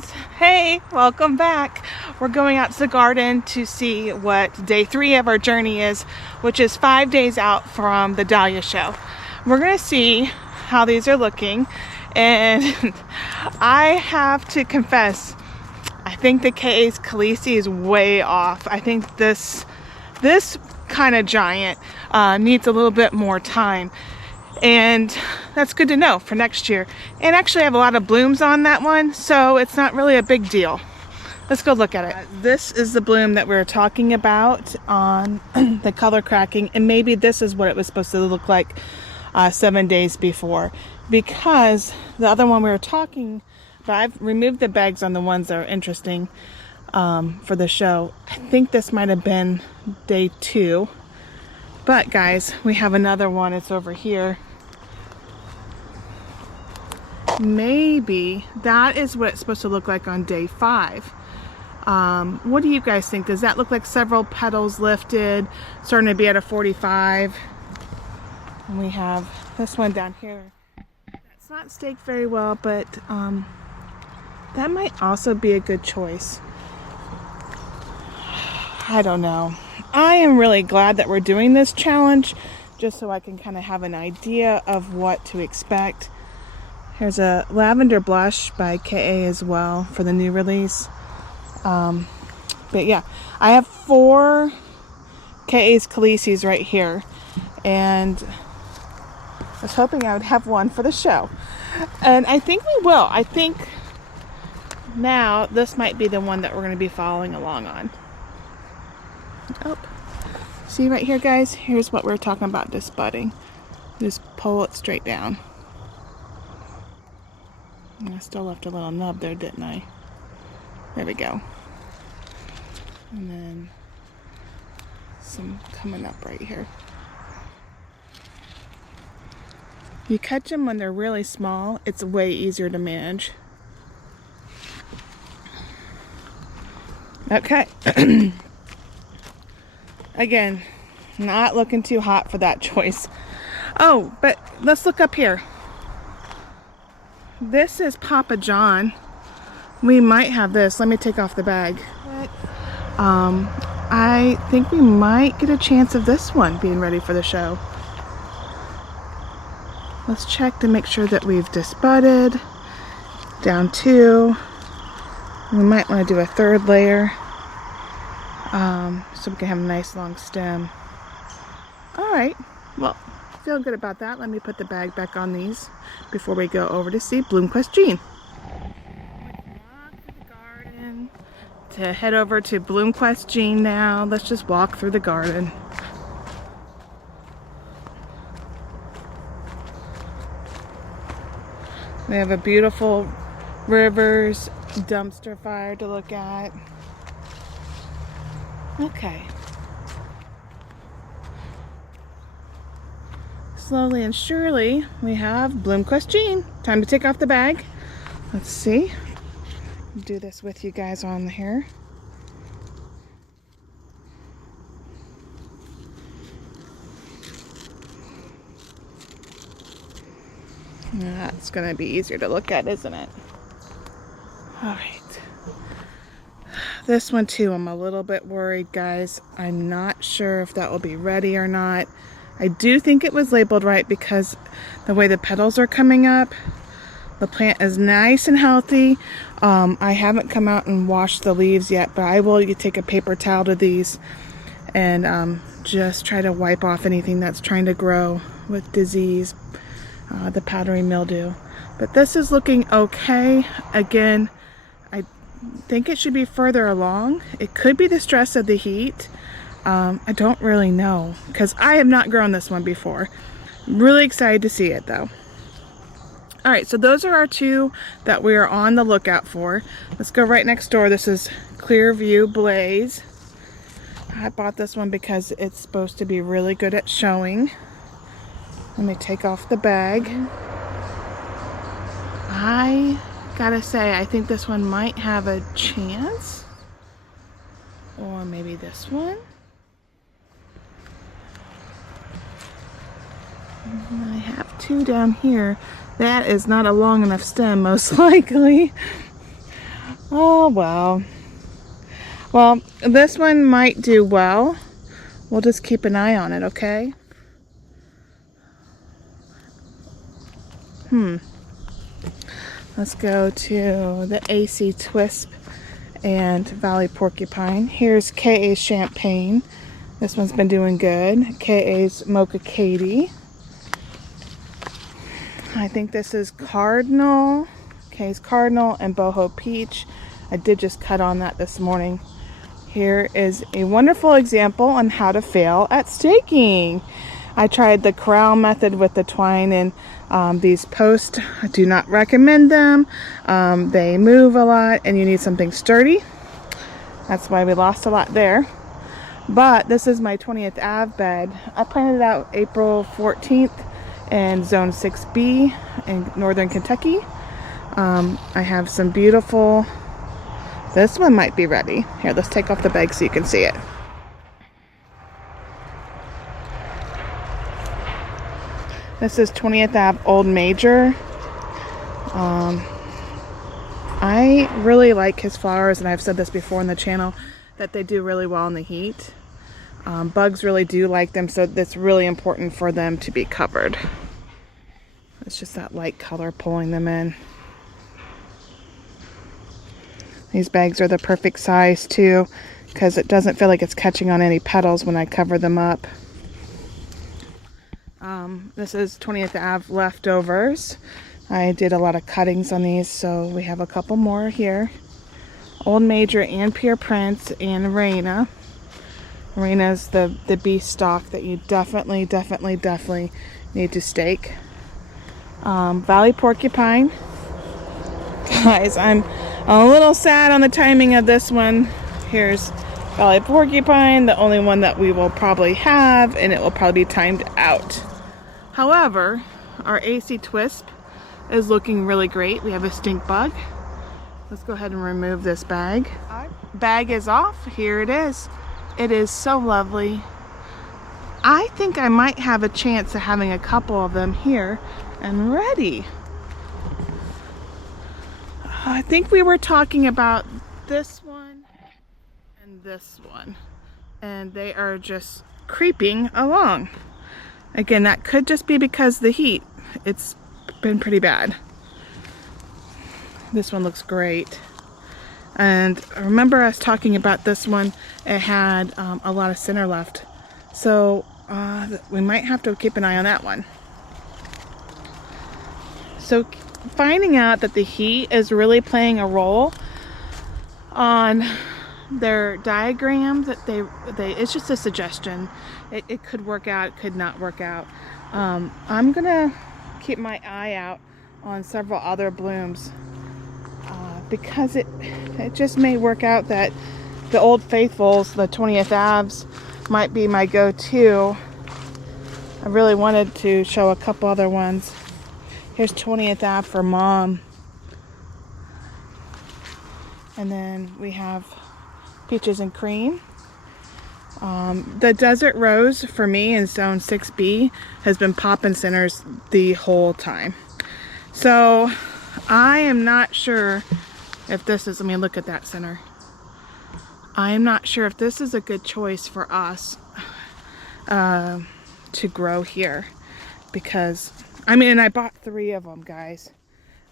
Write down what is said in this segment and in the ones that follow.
friends. Hey, welcome back. We're going out to the garden to see what day 3 of our journey is, which is 5 days out from the Dahlia show. We're going to see how these are looking, and I have to confess, I think the KA's Khaleesi is way off. I think this kind of giant needs a little bit more time. And that's good to know for next year. And actually I have a lot of blooms on that one, so it's not really a big deal. Let's go look at it. This is the bloom that we were talking about on the color cracking, and maybe this is what it was supposed to look like 7 days before, because the other one we were talking about, I've removed the bags on the ones that are interesting for the show. I think this might have been day 2, but guys, we have another one. It's over here. Maybe that is what it's supposed to look like on day 5. What do you guys think? Does that look like several petals lifted, starting to be at a 45? And we have this one down here. It's not staked very well, but that might also be a good choice. I don't know. I am really glad that we're doing this challenge, just so I can kind of have an idea of what to expect. Here's a lavender blush by KA as well for the new release. But yeah, I have 4 KA's Khaleesi's right here, and I was hoping I would have one for the show, and I think we will. I think now this might be the one that we're going to be following along on. Oh, see right here, guys? Here's what we're talking about, just budding. Just pull it straight down. I still left a little nub there, didn't I? There we go. And then some coming up right here. You catch them when they're really small, it's way easier to manage. Okay. Again, not looking too hot for that choice. Oh, but let's look up here. This is Papa John. We might have this. Let me take off the bag. I think we might get a chance of this one being ready for the show. Let's check to make sure that we've disbudded. Down 2. We might want to do a 3rd layer, so we can have a nice long stem. Alright, well, feel good about that. Let me put the bag back on these before we go over to see Bloomquest Jean. Walk through the garden to head over to Bloomquest Jean now. Let's just walk through the garden. We have a beautiful Rivers dumpster fire to look at. Okay. Slowly and surely, we have Bloomquest Jean. Time to take off the bag. Let's see. Do this with you guys on here. That's going to be easier to look at, isn't it? All right. This one too, I'm a little bit worried, guys. I'm not sure if that will be ready or not. I do think it was labeled right because the way the petals are coming up, the plant is nice and healthy. I haven't come out and washed the leaves yet, but I will take a paper towel to these and just try to wipe off anything that's trying to grow with disease, the powdery mildew. But this is looking okay. Again, I think it should be further along. It could be the stress of the heat. I don't really know because I have not grown this one before. I'm really excited to see it though. All right, so those are our 2 that we are on the lookout for. Let's go right next door. This is Clearview Blaze. I bought this one because it's supposed to be really good at showing. Let me take off the bag. I gotta say, I think this one might have a chance. Or maybe this one. I have 2 down here. That is not a long enough stem, most likely. Oh, well. Well, this one might do well. We'll just keep an eye on it, okay? Let's go to the AC Twisp and Valley Porcupine. Here's KA's Champagne. This one's been doing good. KA's Mocha Katie. I think this is Cardinal. KA's Cardinal and Boho Peach. I did just cut on that this morning. Here is a wonderful example on how to fail at staking. I tried the corral method with the twine and these posts. I do not recommend them. They move a lot and you need something sturdy. That's why we lost a lot there. But this is my 20th Ave bed. I planted it out April 14th in Zone 6B in Northern Kentucky. I have some beautiful, this one might be ready. Here, let's take off the bag so you can see it. This is 20th Ave Old Major. I really like his flowers, and I've said this before on the channel, that they do really well in the heat. Bugs really do like them, so it's really important for them to be covered. It's just that light color pulling them in. These bags are the perfect size too, because it doesn't feel like it's catching on any petals when I cover them up. This is 20th Ave leftovers. I did a lot of cuttings on these, so we have a couple more here. Old Major and Pure Prince and Reina. Reina's the beast stock that you definitely need to stake. Valley Porcupine. Guys, I'm a little sad on the timing of this one. Here's Valley Porcupine, the only one that we will probably have, and it will probably be timed out. However, our AC Twisp is looking really great. We have a stink bug. Let's go ahead and remove this bag. Bag is off. Here it is. It is so lovely. I think I might have a chance of having a couple of them here and ready. I think we were talking about this one and this one, and they are just creeping along. Again, that could just be because of the heat. It's been pretty bad. This one looks great. And remember us talking about this one, it had a lot of center left. So we might have to keep an eye on that one. So finding out that the heat is really playing a role on their diagram, that they it's just a suggestion. It could work out, it could not work out. I'm gonna keep my eye out on several other blooms because it just may work out that the Old Faithfuls, the 20th Aves, might be my go-to. I really wanted to show a couple other ones. Here's 20th Ave for Mom. And then we have Peaches and Cream. The Desert Rose for me in Zone 6B has been popping centers the whole time. So I am not sure if this is, I mean, look at that center. I am not sure if this is a good choice for us to grow here, because I mean, and I bought 3 of them, guys.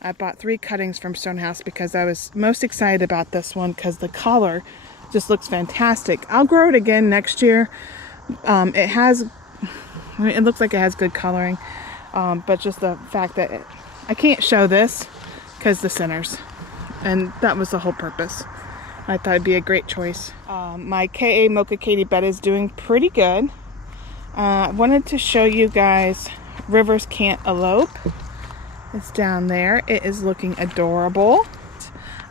I bought 3 cuttings from Stonehouse because I was most excited about this one because the color just looks fantastic. I'll grow it again next year. It looks like it has good coloring, but just the fact that I can't show this because the centers, and that was the whole purpose. I thought it'd be a great choice. My KA Mocha Katie bed is doing pretty good. I wanted to show you guys Rivers Can't Elope. It's down there. It is looking adorable.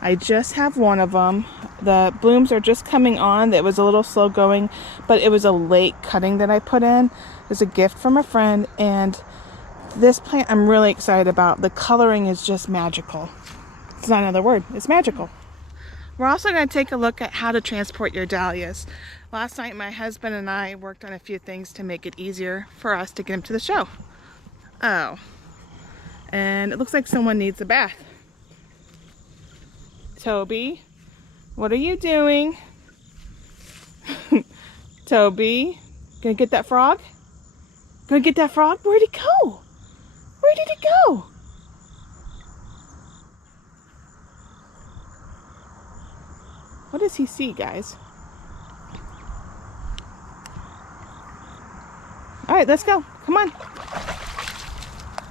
I just have one of them. The blooms are just coming on. It was a little slow going, but it was a late cutting that I put in. It was a gift from a friend, and this plant I'm really excited about. The coloring is just magical. It's not another word. It's magical. We're also going to take a look at how to transport your dahlias. Last night my husband and I worked on a few things to make it easier for us to get them to the show. Oh, and it looks like someone needs a bath. Toby, what are you doing? Toby, gonna get that frog? Gonna get that frog? Where'd it go? Where did it go? What does he see, guys? All right, let's go. Come on.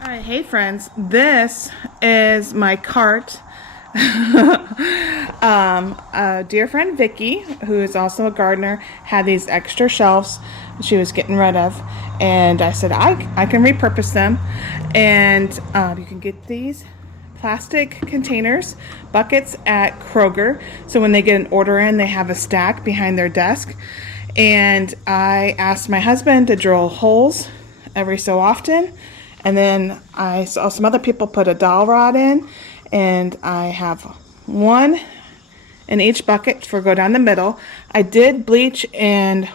All right, hey friends, this is my cart. A dear friend Vicky, who is also a gardener, had these extra shelves she was getting rid of, and I said I can repurpose them, and you can get these plastic containers, buckets at Kroger, so when they get an order in, they have a stack behind their desk. And I asked my husband to drill holes every so often, and then I saw some other people put a dowel rod in, and I have one in each bucket for go down the middle. I did bleach and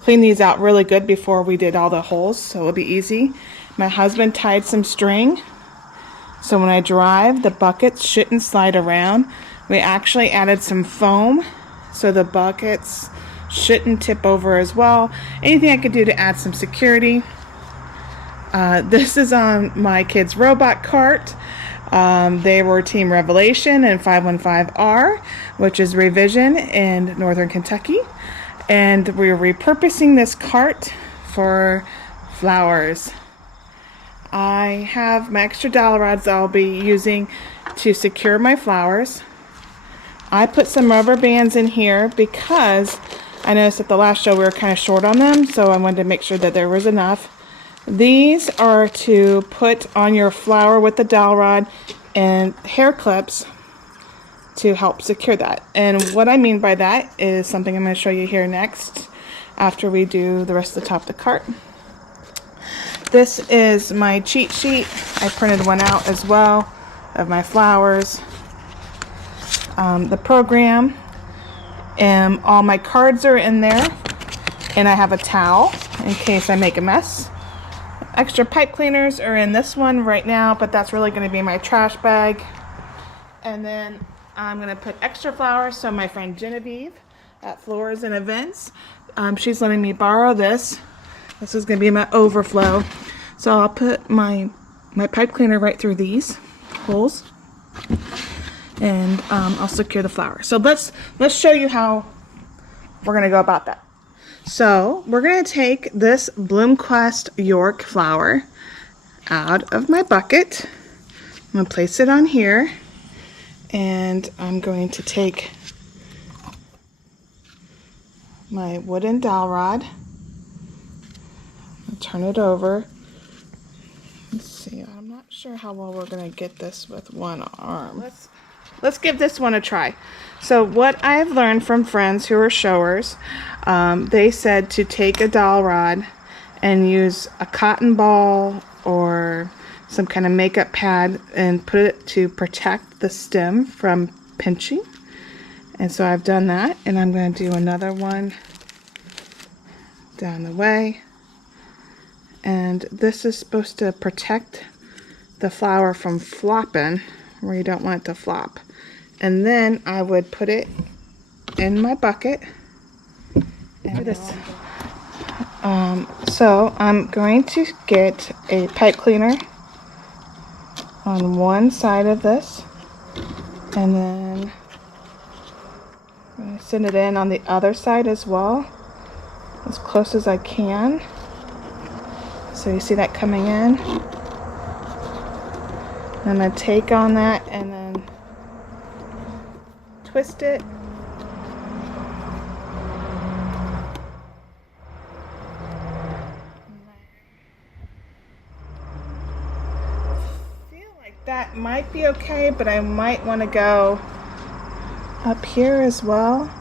clean these out really good before we did all the holes, so it'll be easy. My husband tied some string, so when I drive, the buckets shouldn't slide around. We actually added some foam, so the buckets shouldn't tip over as well. Anything I could do to add some security. This is on my kids' robot cart. They were Team Revelation and 515R, which is Revision in Northern Kentucky. And we're repurposing this cart for flowers. I have my extra dowel rods I'll be using to secure my flowers. I put some rubber bands in here because I noticed at the last show we were kind of short on them, so I wanted to make sure that there was enough. These are to put on your flower with the dowel rod, and hair clips to help secure that. And what I mean by that is something I'm going to show you here next after we do the rest of the top of the cart. This is my cheat sheet. I printed one out as well of my flowers. The program, and all my cards are in there, and I have a towel in case I make a mess. Extra pipe cleaners are in this one right now, but that's really going to be my trash bag. And then I'm going to put extra flowers. So my friend Genevieve at Floors and Events, she's letting me borrow this. This is going to be my overflow. So I'll put my pipe cleaner right through these holes, and I'll secure the flower. So let's show you how we're going to go about that. So we're going to take this Bloomquist York flower out of my bucket. I'm going to place it on here, and I'm going to take my wooden dowel rod and turn it over. Let's see, I'm not sure how well we're going to get this with one arm. Let's give this one a try. So what I've learned from friends who are showers, they said to take a dowel rod and use a cotton ball or some kind of makeup pad and put it to protect the stem from pinching. And so I've done that, and I'm going to do another one down the way. And this is supposed to protect the flower from flopping where you don't want it to flop. And then I would put it in my bucket and do this. So I'm going to get a pipe cleaner on one side of this, and then I'm going to send it in on the other side as well, as close as I can. So you see that coming in. I'm going to take on that and then twist it. I feel like that might be okay, but I might want to go up here as well.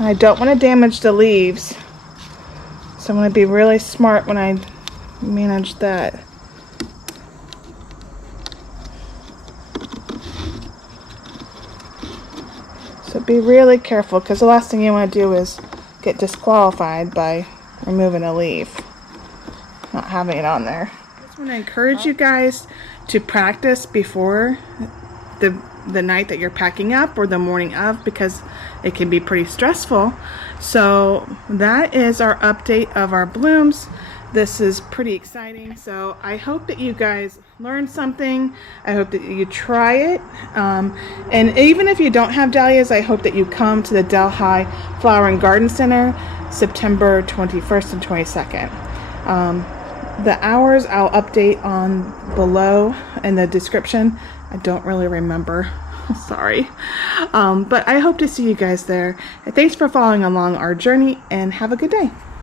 I don't want to damage the leaves, so I'm going to be really smart when I manage that. So be really careful, because the last thing you want to do is get disqualified by removing a leaf, not having it on there. I just want to encourage you guys to practice before the the night that you're packing up or the morning of, because it can be pretty stressful. So that is our update of our blooms. This is pretty exciting. So I hope that you guys learned something. I hope that you try it. And even if you don't have dahlias, I hope that you come to the Delhi Flower and Garden Center September 21st and 22nd. The hours I'll update on below in the description. I don't really remember. Sorry. But I hope to see you guys there. Thanks for following along our journey, and have a good day.